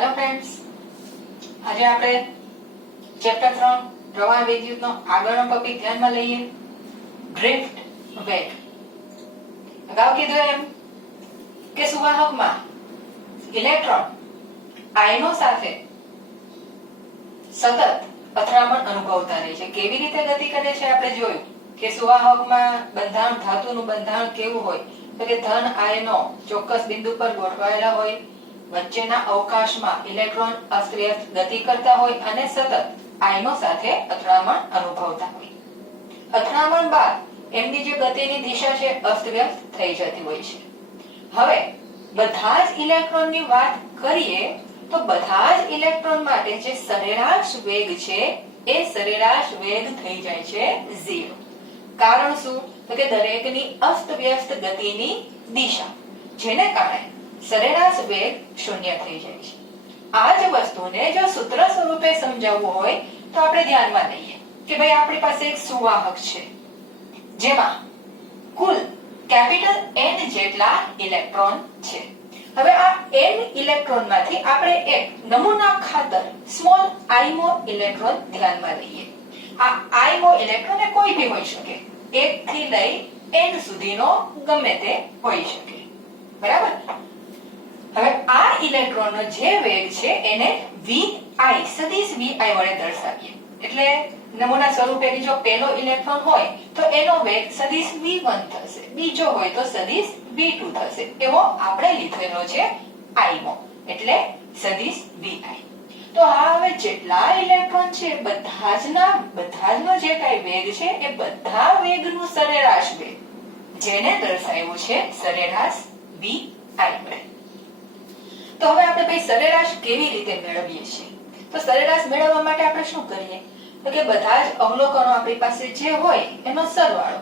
Hello friends, આજે આપણે chapter 3 પ્રવાહ વિદ્યુતનો આગળનો ટોપિક ધ્યાનમાં લઈએ, ડ્રિફ્ટ વેગ. અગાઉ કીધું એમ કે સુવાહકમાં ઇલેક્ટ્રોન આયનો સાથે સતત અથડામણ અનુભવતા રહે છે. કેવી રીતે ગતિ કરે છે આપણે જોયું કે સુવાહકમાં બંધારણ, ધાતુનું બંધારણ કેવું હોય તો કે ધન આયનો ચોક્કસ બિંદુ પર ગોઠવાયેલા હોય, વચ્ચેના અવકાશમાં ઇલેક્ટ્રોન અસ્તવ્યસ્ત ગતિ કરતા હોય અને સતત આયનો સાથે અથડામણ અનુભવતા હોય. અથડામણ બાદ એમની જે ગતિની દિશા છે અસ્તવ્યસ્ત થઈ જતી હોય છે. હવે બધા જ ઇલેક્ટ્રોનની વાત કરીએ તો બધા જ ઇલેક્ટ્રોન માટે જે સરેરાશ વેગ છે એ સરેરાશ વેગ થઈ જાય છે 0. કારણ શું? તો કે દરેકની અસ્તવ્યસ્ત ગતિની દિશા, જેને કારણે સરેરાશ વેગ 0 થઈ જાય છે. આ જ વસ્તુને જો સૂત્ર સ્વરૂપે સમજાવવું હોય તો આપણે ધ્યાનમાં લઈએ કે ભાઈ આપણી પાસે એક સુવાહક છે જેમાં કુલ કેપિટલ N જેટલા ઇલેક્ટ્રોન છે. હવે આ N ઇલેક્ટ્રોનમાંથી આપણે એક નમૂના ખાતર સ્મોલ આઈમો ઇલેક્ટ્રોન ધ્યાનમાં લઈએ. આ આઈમો ઇલેક્ટ્રોન એ કોઈ બી હોઈ શકે, 1 થી લઈ N સુધીનો ગમે તે હોઈ શકે, બરાબર? હવે આ ઇલેક્ટ્રોનનો જે વેગ છે એને Vi સદિશ Vi વડે દર્શાવીએ. એટલે નમૂના સ્વરૂપે જો પહેલો ઇલેક્ટ્રોન હોય તો એનો વેગ સદિશ V1 થશે, બીજો હોય તો સદિશ V2 થશે. એવો આપણે લીધેલો છે આઈમો, એટલે સદિશ Vi. તો આ હવે જેટલા ઇલેક્ટ્રોન છે બધાનો જે કાંઈ વેગ છે એ બધા વેગનું સરેરાશ વેગ, જેને દર્શાવ્યું છે સરેરાશ Vi વડે. તો હવે આપણે ભાઈ સરેરાશ કેવી રીતે મેળવીએ છીએ? તો સરેરાશ મેળવવા માટે આપણે શું કરીએ તો કે બધા જ અવલોકનો આપણી પાસે જે હોય એનો સરવાળો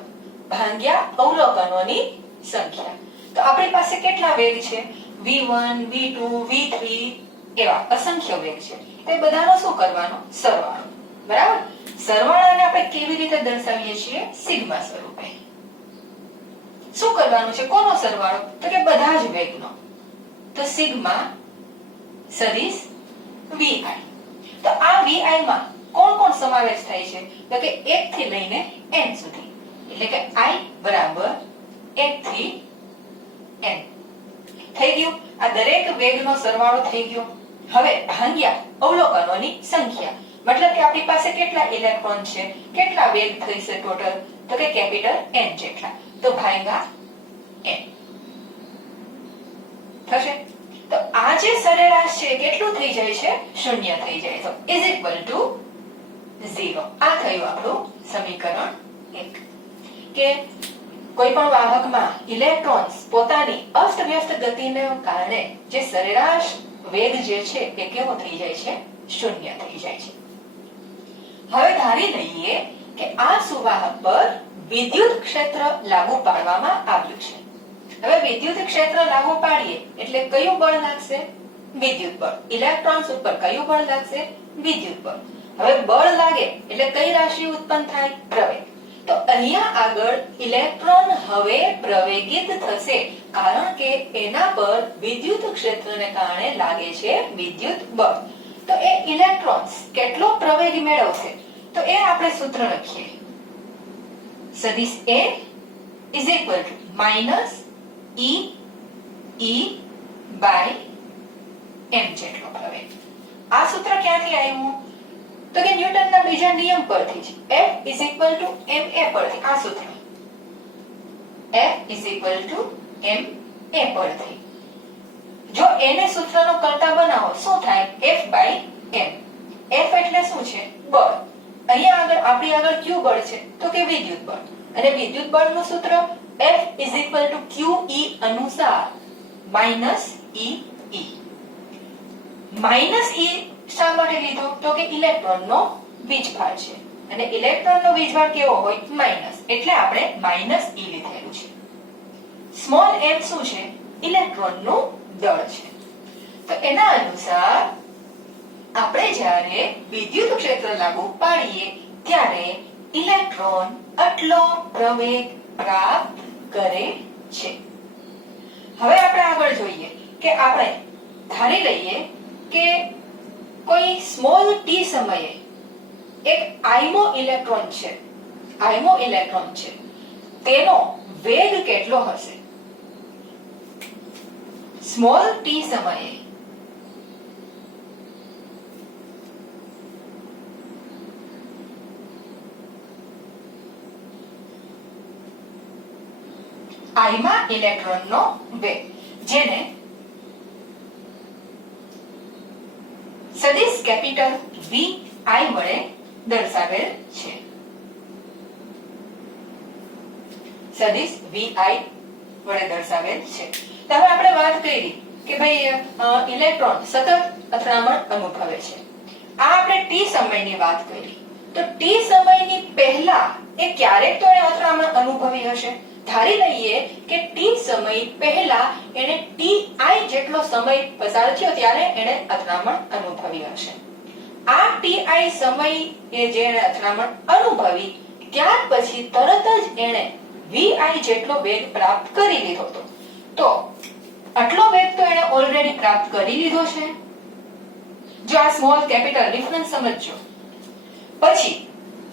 ભાગ્યા અવલોકનોની સંખ્યા. તો આપણી પાસે કેટલા વેગ છે? V1, V2, V3 એવા અસંખ્ય વેગ છે. તે બધાનો શું કરવાનો? સરવાળો, બરાબર? સરવાળાને આપણે કેવી રીતે દર્શાવીએ છીએ? સિગ્મા સ્વરૂપે. શું કરવાનું છે? કોનો સરવાળો? તો કે બધા જ વેગનો. તો સિગ્મા સદિશ Vi. તો આ Vi માં કોણ સમાવેશ થાય છે? તો કે 1 થી લઈને n સુધી, એટલે કે I બરાબર 1 થી n થઈ ગયું. આ દરેક વેગનો સરવાળો થઈ ગયો. હવે ભાગ્યા અવલોકનોની સંખ્યા, મતલબ કે આપણી પાસે કેટલા ઇલેક્ટ્રોન છે, કેટલા વેગ થશે ટોટલ? તો કે કેપિટલ N જેટલા. તો ભાગ્યા n થશે. તો આ જે સરેરાશ છે કેટલું થઈ જાય છે? 0 થઈ જાય. તો ઇઝ ઇક્વલ ટુ 0. આ થયું આપણું સમીકરણ 1 કે કોઈ પણ વાહકમાં ઇલેક્ટ્રોન્સ પોતાની અસ્તવ્યસ્ત ગતિને કારણે જે સરેરાશ વેગ જે છે એ કેવો થઈ જાય છે? 0 થઈ જાય છે. હવે ધારી લઈએ કે આ સુવાહક પર વિદ્યુત ક્ષેત્ર લાગુ પાડવામાં આવ્યું છે. હવે વિદ્યુત ક્ષેત્ર લાગુ પાડીએ એટલે કયું બળ લાગશે? વિદ્યુત બળ. ઇલેક્ટ્રોન્સ ઉપર કયું બળ લાગશે? વિદ્યુત બળ. હવે બળ લાગે એટલે કઈ રાશિ ઉત્પન્ન થાય? પ્રવેગ. તો અહીંયા આગળ ઇલેક્ટ્રોન હવે પ્રવેગિત થશે, કારણ કે એના પર વિદ્યુત ક્ષેત્રને કારણે લાગે છે વિદ્યુત બળ. તો એ ઇલેક્ટ્રોન્સ કેટલો પ્રવેગ મેળવશે? તો એ આપણે સૂત્ર લખીએ. સદિશ A is equal to minus E by m જેટલો પ્રવેગ. આ સૂત્ર ક્યાંથી આવ્યું? તો કે ન્યૂટનના બીજા નિયમ પરથી જ. F is equal to ma પરથી આ સૂત્ર. F is equal to ma પરથી જો એને સૂત્રનો કરતા બનાવો શું થાય? F by m. F એટલે શું છે? બળ. અહીંયા આગળ આપણી આગળ કયું બળ છે? તો કે વિદ્યુત બળ. અને વિદ્યુત બળનું સૂત્ર F is equal to QE અનુસાર માઈનસ E. માઈનસ E શા માટે લીધો? તો કે ઇલેક્ટ્રોનનો વીજભાર છે અને ઇલેક્ટ્રોનનો વીજભાર કેવો હોય? માઈનસ. એટલે આપણે માઈનસ E લીધેલું છે. સ્મોલ m શું છે? ઇલેક્ટ્રોનનું દળ છે. તો એના અનુસાર આપણે જ્યારે વિદ્યુત ક્ષેત્ર લાગુ પાડીએ ત્યારે ઇલેક્ટ્રોન આટલો પ્રવેગ પ્રાપ્ત કરે છે. હવે આપણે આગળ જોઈએ કે આપણે ધારી લઈએ કે કોઈ સ્મોલ ટી સમયે એક આઈમો ઇલેક્ટ્રોન છે તેનો વેગ કેટલો હશે? સ્મોલ ટી સમયે આઈમા ઇલેક્ટ્રોનનો વેગ, જેને સદિશ કેપિટલ V I વડે દર્શાવેલ છે. સદિશ V I વડે દર્શાવેલ છે. તો હવે આપણે વાત કરી કે ભાઈ ઇલેક્ટ્રોન સતત અથડામણ અનુભવે છે. આ આપણે ટી સમયની વાત કરી. તો ટી સમયની પહેલા એ ક્યારેક તો એ અથડામણ અનુભવી હશે. ધારી લઈએ કે ટી સમય પહેલા એને ટી આઈ જેટલો સમય પસાર થયો ત્યારે એને અથડામણ અનુભવી હશે. આ ટી આઈ સમય એ જે અથડામણ અનુભવી ત્યાર પછી તરત જ એને વી આઈ જેટલો વેગ પ્રાપ્ત કરી લીધો હતો. તો આટલો વેગ તો એને ઓલરેડી પ્રાપ્ત કરી લીધો છે. જો આ સ્મોલ કેપિટલ ડિફરન્સ સમજજો. પછી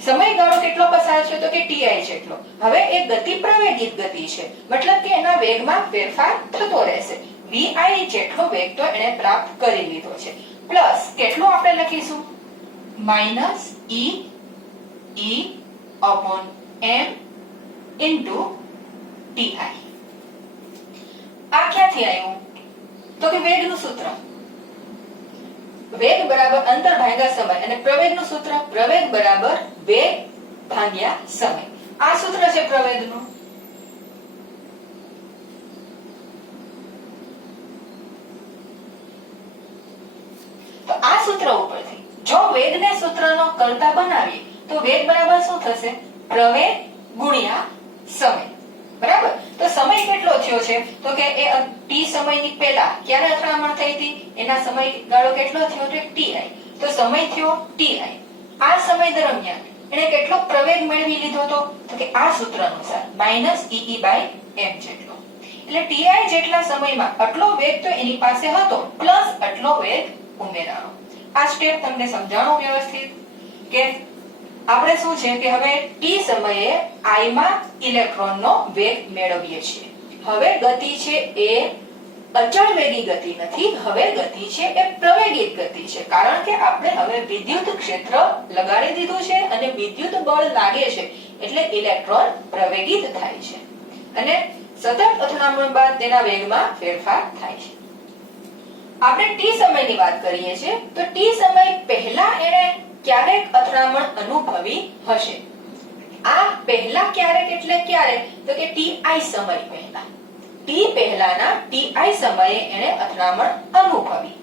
સમયગાળો કેટલો પસાર થયો તો કે ટીઆઈ જેટલો. હવે એ ગતિ પ્રવેગિત ગતિ છે, મતલબ કે એના વેગમાં ફેરફાર થતો રહેશે. વીઆઈ જેટલો વેગ તો એને પ્રાપ્ત કરી લીધો છે. પ્લસ કેટલો આપણે લખીશું? માઈનસ ઈ અપોન એમ ઇન્ટુ ટીઆઈ. આ ક્યાંથી આવ્યું? તો કે વેગનું સૂત્ર. વેગ બરાબર અંતર ભાગ્યા સમય, અને પ્રવેગનું સૂત્ર પ્રવેગ બરાબર વેગ ભાગ્યા સમય. આ સૂત્ર છે પ્રવેગનું. તો આ સૂત્ર ઉપરથી જો વેગને સૂત્રનો કર્તા બનાવીએ તો વેગ બરાબર શું થશે? પ્રવેગ ગુણ્યા સમય. બરાબર. તો સમય કેટલો થયો છે? તો કે એ ટી સમયની પહેલા ક્યારે અથડામણ થઈ હતી? એના સમયગાળો કેટલો થયો? તો ટીઆઈ. તો સમય થયો ટીઆઈ. આ સમય દરમિયાન એને કેટલો પ્રવેગ મેળવી લીધો હતો? તો કે આ સૂત્ર અનુસાર માઈનસ ઈ બાય એમ જેટલો. એટલે ટીઆઈ જેટલા સમયમાં આટલો વેગ તો એની પાસે હતો, પ્લસ આટલો વેગ ઉમેરાણો. આ સ્ટેપ તમને સમજાણું વ્યવસ્થિત કે આપણે શું છે કે હવે ટી સમયે આઈ માં ઇલેક્ટ્રોનનો વેગ મેળવીએ છીએ. હવે ગતિ છે એ અચળ વેગી ગતિ નથી, હવે ગતિ છે એ પ્રવેગિત ગતિ છે. કારણ કે આપણે હવે વિદ્યુત ક્ષેત્ર લગાડી દીધું છે અને વિદ્યુત બળ લાગે છે એટલે ઇલેક્ટ્રોન પ્રવેગિત થાય છે અને સતત અથડામણ બાદ તેના વેગમાં ફેરફાર થાય છે. આપણે ટી સમયની વાત કરીએ છીએ તો ટી સમય પહેલા એને ક્યારેક અથડામણ અનુભવી હશે. આ પહેલા ક્યારેક એટલે ક્યારે? તો કે ટીઆઈ સમય પહેલા. ટી પહેલાના ટીઆઈ સમયે એને અથડામણ અનુભવી.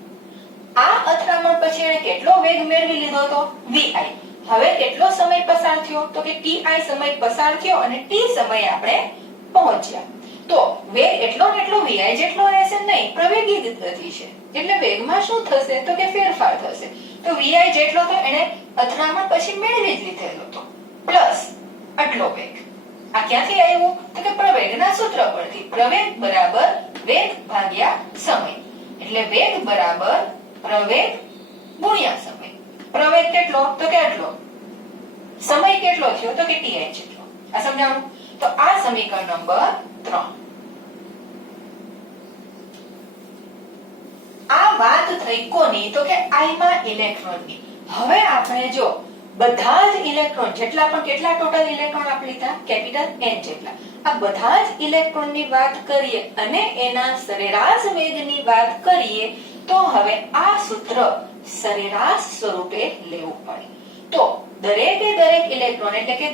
આ અથડામણ પછી એને કેટલો વેગ મેળવી લીધો હતો? વીઆઈ. હવે કેટલો સમય પસાર થયો? તો કે ટીઆઈ સમય પસાર થયો અને ટી સમયે આપણે પહોંચ્યા. તો વેગ એટલો ને એટલો વીઆઈ જેટલો રહેશે નહીં, પ્રવેગિત ગતિ છે એટલે વેગમાં શું થશે? તો કે ફેરફાર થશે. તો વીઆઈ જેટલો તો એને અથડામણ પછી મેળવી જ લીધેલો હતો, પ્લસ આટલો વેગ. આ ક્યાંથી આવ્યું? તો કે પ્રવેગના સૂત્ર પરથી. પ્રવેગ બરાબર વેગ ભાગ્યા સમય. એટલે વેગ બરાબર પ્રવેગ ગુણ્યા સમય. પ્રવેગ કેટલો? તો કે આટલો. સમય કેટલો થયો? તો કે ટીઆઈ જેટલો. આ સમજાણું? તો આ સમીકરણ નંબર 3. આ વાત થઈ કોની? તો કે આઈમાં ઇલેક્ટ્રોનની. હવે આપણે જો બધા જ ઇલેક્ટ્રોન જેટલા પણ કેટલા ટોટલ ઇલેક્ટ્રોન આપણે લીધા? કેપિટલ N જેટલા. આ બધા જ ઇલેક્ટ્રોનની વાત કરીએ અને એના સરેરાશ વેગની વાત કરીએ તો હવે આ સૂત્ર સરેરાશ સ્વરૂપે લેવું પડે. તો દરેકે દરેક ઇલેક્ટ્રોન એટલે કે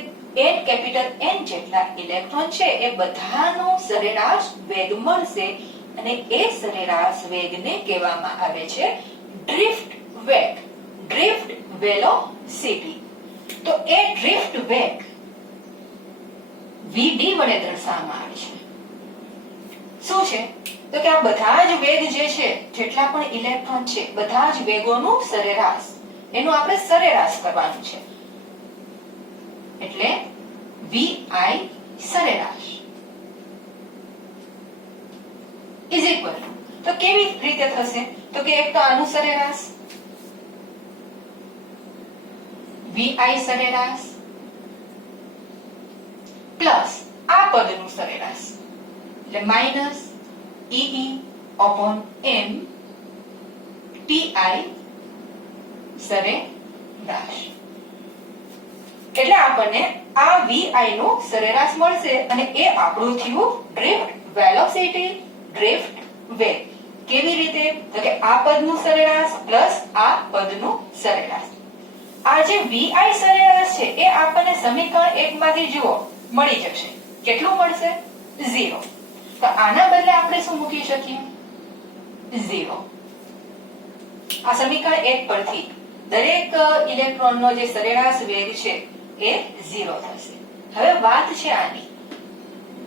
N કેપિટલ N જેટલા ઇલેક્ટ્રોન છે એ બધાનો સરેરાશ વેગ મળશે અને એ સરેરાશ વેગને કહેવામાં આવે છે ડ્રિફ્ટ વેગ, ડ્રિફ્ટ વેલોસિટી. તો એ ડ્રિફ્ટ વેગ vd વડે દર્શાવવામાં આવે છે. શું છે? તો કે આ બધા જ વેગ જે છે, જેટલા પણ ઇલેક્ટ્રોન છે, બધા જ વેગોનું સરેરાશ, એનું આપણે સરેરાશ કરવાનું છે. એટલે vi સરેરાશ is equal to તો કેવી રીતે થશે? તો કે એક તો આનું સરેરાશ vi સરેરાશ પ્લસ આ પદનું સરેરાશ એટલે માઈનસ ઈ અપોન m ti સરેરાશ. એટલે આપણને આ vi નું સરેરાશ મળશે અને એ આપણું થયું ડ્રિફ્ટ વેલોસિટી, ડ્રિફ્ટ વેગ. કેવી રીતે? તો કે આ પદનું સરેરાશ પ્લસ આ પદનું સરેરાશ. આ જે vi સરેરાશ છે એ આપણને સમીકરણ 1 માંથી જુઓ મળી જશે. કેટલું મળશે? 0. તો આના બદલે આપણે શું મૂકી શકીએ? 0. આ સમીકરણ 1 પરથી દરેક ઇલેક્ટ્રોનનો જે સરેરાશ વેગ છે એ 0 થશે. હવે વાત છે આની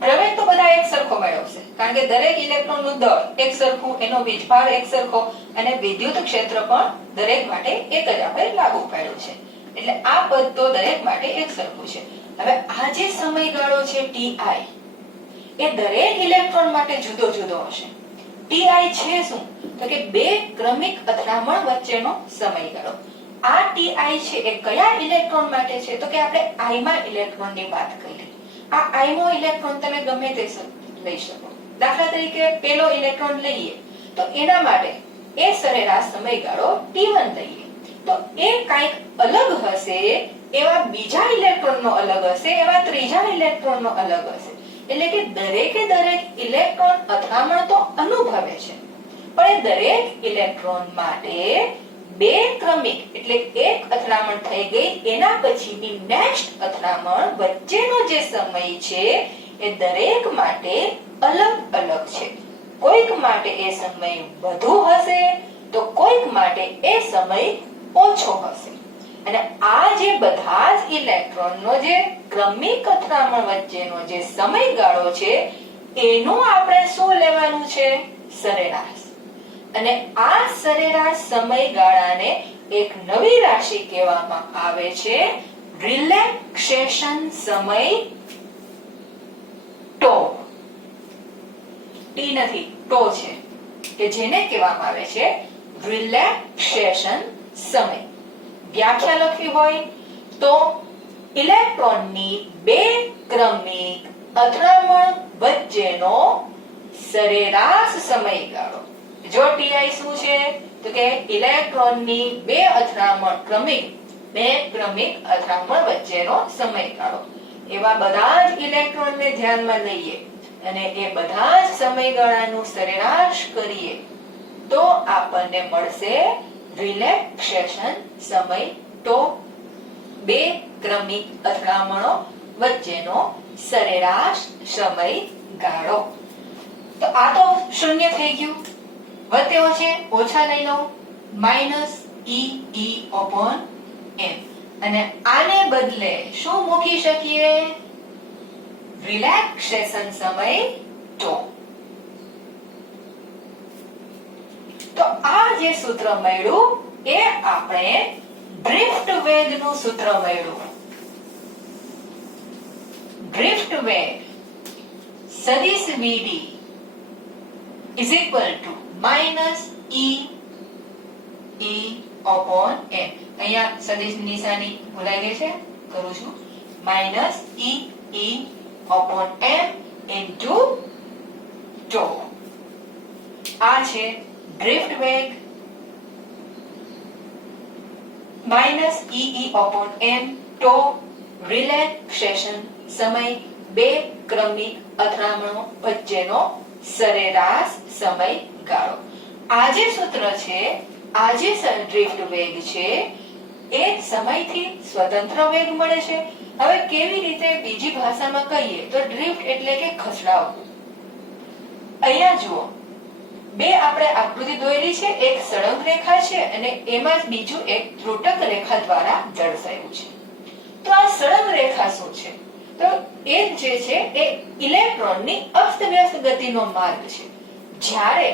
પ્રવેગ તો બધા એક સરખો મેળવશે કારણ કે દરેક ઇલેક્ટ્રોનનું દળ એક સરખું, એનો વીજભાર એક સરખો અને વિદ્યુત ક્ષેત્ર પણ દરેક માટે એક જ આપણે લાગુ પાડ્યું છે. એટલે આ પદ તો દરેક માટે એક સરખું છે. હવે આ જે સમયગાળો છે ti એ દરેક ઇલેક્ટ્રોન માટે જુદો જુદો હશે. ti છે શું? તો કે બે ક્રમિક અથડામણ વચ્ચેનો સમયગાળો. આ ti છે એ કયા ઇલેક્ટ્રોન માટે છે? તો કે આપણે આઈમાં ઇલેક્ટ્રોનની વાત કરી. આ આઈમો ઇલેક્ટ્રોન તમે ગમે તે લઈ શકો. દાખલા તરીકે પેલો ઇલેક્ટ્રોન લઈએ તો એના માટે એ સરેરાશ સમયગાળો t1 લઈએ તો એ કંઈક અલગ હશે, એવા બીજા ઇલેક્ટ્રોનનો અલગ હશે, એવા ત્રીજા ઇલેક્ટ્રોનનો અલગ હશે. એટલે કે દરેકે દરેક ઇલેક્ટ્રોન અથડામણ તો અનુભવે છે પણ એ દરેક ઇલેક્ટ્રોન માટે બે ક્રમિક એટલે એક અથડામણ થઈ ગઈ એના પછીની નેક્સ્ટ અથડામણ વચ્ચેનો જે સમય છે એ દરેક માટે અલગ અલગ છે. કોઈક માટે એ સમય વધુ હશે તો કોઈક માટે એ સમય ઓછો હશે. અને આ જે બધા જ ઇલેક્ટ્રોનનો જે ક્રમિક અથડામણ વચ્ચેનો જે સમયગાળો છે એનું આપણે શું લેવાનું છે? સરેરાશ. અને આ સરેરાશ સમયગાળાને એક નવી રાશિ કહેવામાં આવે છે રિલેક્સેશન સમય ટો. ટી નથી, ટો છે કે જેને કહેવામાં આવે છે રિલેક્સેશન સમય. વ્યાખ્યા લખવી હોય તો ઇલેક્ટ્રોનની બે ક્રમિક અથડામણ વચ્ચેનો સરેરાશ સમયગાળો. જો ti શું છે? તો કે ઇલેક્ટ્રોનની બે ક્રમિક અથડામણ વચ્ચેનો સમયગાળો. એવા બધા જ ઇલેક્ટ્રોનને ધ્યાનમાં લઈએ અને એ બધા જ સમયગાળાનું સરેરાશ કરીએ તો આપણને મળશે રિલેક્સેશન સમય ટો. બે ક્રમિક અથડામણો વચ્ચેનો સરેરાશ સમયગાળો. તો આ તો શૂન્ય થઈ ગયું. વધ્યો છે ઓછા લઈ લો માઈનસ ઈ અપોન m અને આને બદલે શું મૂકી શકીએ? રિલેક્સેશન સમય ટો. તો આ જે સૂત્ર મળ્યું એ આપણે ડ્રિફ્ટ વેગનું સૂત્ર મળ્યું. ડ્રિફ્ટ વેગ સદિશ vd is equal to minus e upon m. અહીંયા સદિશ નિશાની ભૂલાઈ ગઈ છે, કરું છું. minus e upon m into τ. આ છે ડ્રિફ્ટ વેગ minus e upon m τ relaxation સમય બે ક્રમિક અથડામણો વચ્ચેનો સરેરાશ સમયગાળો. આ જે સૂત્ર છે, આ જે ડ્રિફ્ટ વેગ છે એ સમયથી સ્વતંત્ર વેગ મળે છે. હવે કેવી રીતે બીજી ભાષામાં કહીએ તો ડ્રિફ્ટ એટલે કે ખસડાવવું. અહીંયા જુઓ બે આપણે આકૃતિ દોરેલી છે, એક સળંગ રેખા છે અને એમાં જ બીજું એક ત્રુટક રેખા દ્વારા દર્શાવ્યું છે. તો આ સળંગ રેખા શું છે? તો એ જે છે એ ઇલેક્ટ્રોનની અસ્તવ્યસ્ત ગતિનો માર્ગ છે. જ્યારે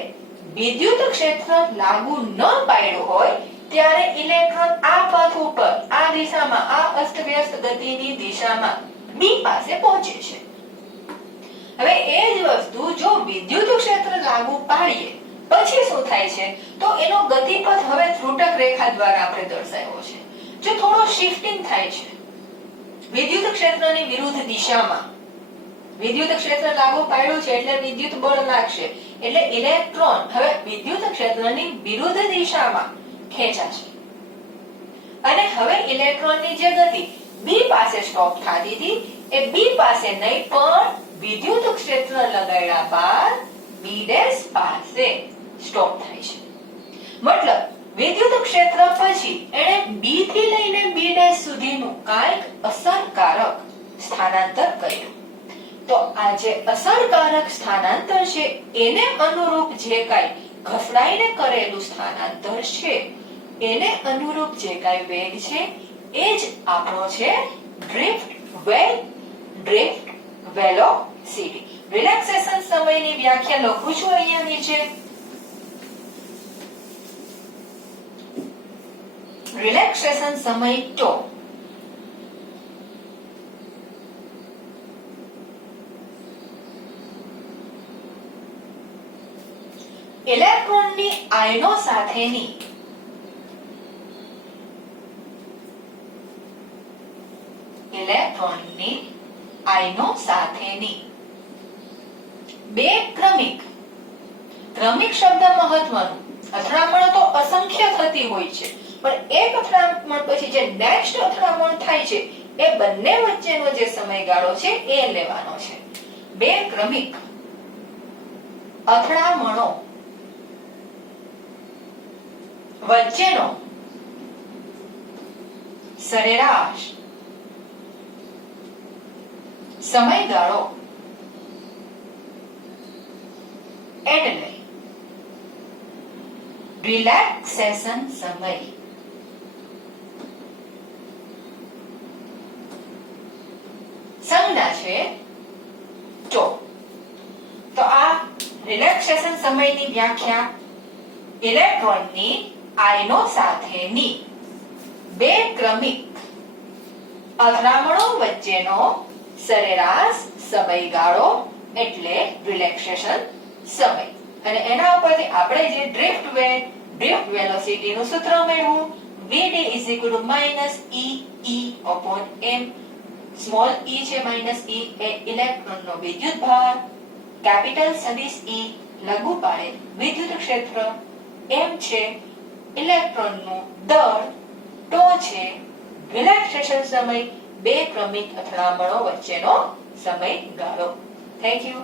વિદ્યુત ક્ષેત્ર લાગુ ન પાડ્યું હોય ત્યારે ઇલેક્ટ્રોન આ પથ ઉપર આ દિશામાં આ અસ્તવ્યસ્ત ગતિની દિશામાં બી પાસે પહોંચે છે. હવે એ જ વસ્તુ જો વિદ્યુત ક્ષેત્ર લાગુ પાડીએ પછી શું થાય છે તો એનો ગતિપથ હવે ત્રુટક રેખા દ્વારા આપણે દર્શાવ્યો છે. જો થોડો શિફ્ટિંગ થાય છે વિદ્યુત ક્ષેત્રની વિરુદ્ધ દિશામાં, વિદ્યુત ક્ષેત્ર લાગુ પાડ્યું છે એટલે વિદ્યુત બળ લાગશે, એટલે ઇલેક્ટ્રોન હવે વિદ્યુત ક્ષેત્રની વિરુદ્ધ દિશામાં ખેંચાશે અને હવે ઇલેક્ટ્રોનની જે ગતિ બી પાસે સ્ટોપ થતી હતી એ બી પાસે નહીં પણ વિદ્યુત ક્ષેત્ર લગાડ્યા બાદ બી ડેશ પાસે સ્ટોપ થાય છે. મતલબ વિદ્યુત ક્ષેત્ર પછી એણે બી થી લઈને બી ડેશ સુધીનું કાંઈક અસરકારક સ્થાનાંતર કર્યું. તો આ જે અસરકારક સ્થાનાંતર છે એને અનુરૂપ જે કાંઈ ઘસડાઈને કરેલું સ્થાનાંતર છે એને અનુરૂપ જે કાંઈ વેગ છે એ જ આપણો છે ડ્રિફ્ટ વેગ, ડ્રિફ્ટ વેલોસિટી. રિલેક્સેશન સમયની વ્યાખ્યા લખું છું અહીંયા નીચે. રિલેક્સેશન સમય ટો ઇલેક્ટ્રોનની આયનો સાથેની બે ક્રમિક, ક્રમિક શબ્દ મહત્વનું. અથડામણ તો અસંખ્ય થતી હોય છે પણ એક અથડામણ પછી જે નેક્સ્ટ અથડામણ થાય છે એ બંને વચ્ચેનો જે સમયગાળો છે એ લેવાનો છે. બે ક્રમિક અથડામણો વચ્ચેનો સરેરાશ સમયગાળો એટલે રિલેક્સેશન સમય. સંજ્ઞા છે ટો. તો આ રિલેક્સેશન સમયની વ્યાખ્યા ઇલેક્ટ્રોનની આયનો સાથેની બે ક્રમિક અથડામણો વચ્ચેનો સરેરાશ સમયગાળો એટલે રિલેક્સેશન સમય. અને એના ઉપરથી આપણે જે ડ્રિફ્ટ વેગ, ડ્રિફ્ટ વેલોસિટી નું સૂત્ર મેળવ્યું vd -e/e/m. સ્મોલ e છે -e એ ઇલેક્ટ્રોનનો વિદ્યુત ભાર, કેપિટલ સદિશ E લઘુ પાડે વિદ્યુત ક્ષેત્ર, m છે ઇલેક્ટ્રોનનું દળ, ટો છે રિલેક્સેશન સમય, બે ક્રમિક અથડામણો વચ્ચેનો સમયગાળો. Thank you.